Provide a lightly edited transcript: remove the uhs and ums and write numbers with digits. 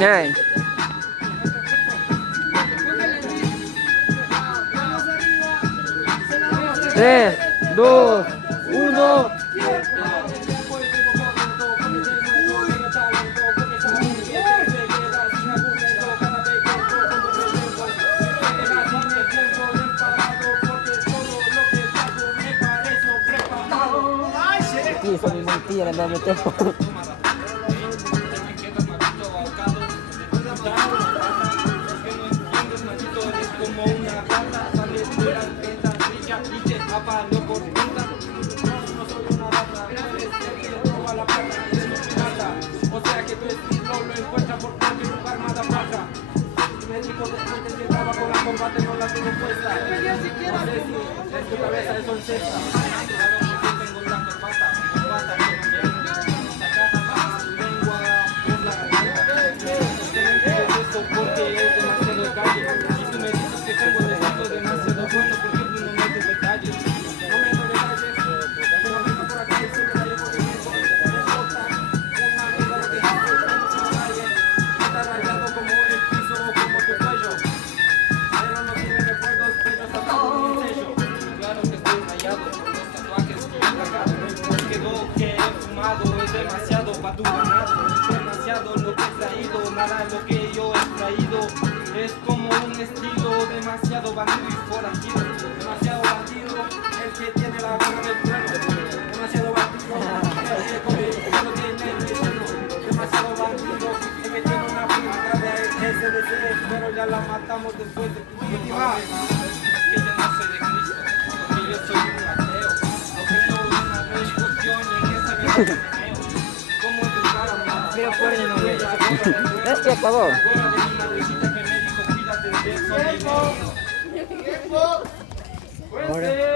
Hey. 3, 2, 1. Sí, son mis mentiras, no me tengo. O sea que tu estilo lo encuentras por cualquier lugar, motherfucker. Me dijo de antes que estaba con la combate, no la tengo puesta. No sé si en tu cabeza es sorcesa. Tengo la corbata, combata, que no viene. Sacada más tu lengua, por la garganta. Es eso porque es demasiado calle. Y tú me dices que tengo el estilo demasiado bueno, porque tú no metes detalles. No meto detalles, pero vengo por acá y se me da yo porque me importa. Una mierda lo que dices, está rayado como el piso o como tu cuello. Pero no tiene recuerdos, pero está todo un sello. Claro que estoy rayado con los tatuajes que me sacaron. Pues quedó que he fumado, es demasiado pa' tu ganado. Es demasiado lo que he traído, nada lo que yo he traído. Es como un estilo demasiado bandido y forajido. Demasiado bandido, el que tiene la gana del trueno. Demasiado bandido, el que come y no tiene relleno. Demasiado bandido, el que tiene una finca de SDC, pero ya la matamos después de tu última. Es que yo no soy de Cristo, porque yo soy un ateo. No creo en una religión y en esa vida meneo. ¿Cómo educar a una? Mira, por el nombre. Es que acabó. Gorra de mi madrecita que me dijo, cuídate de eso, mi niño. Ahora.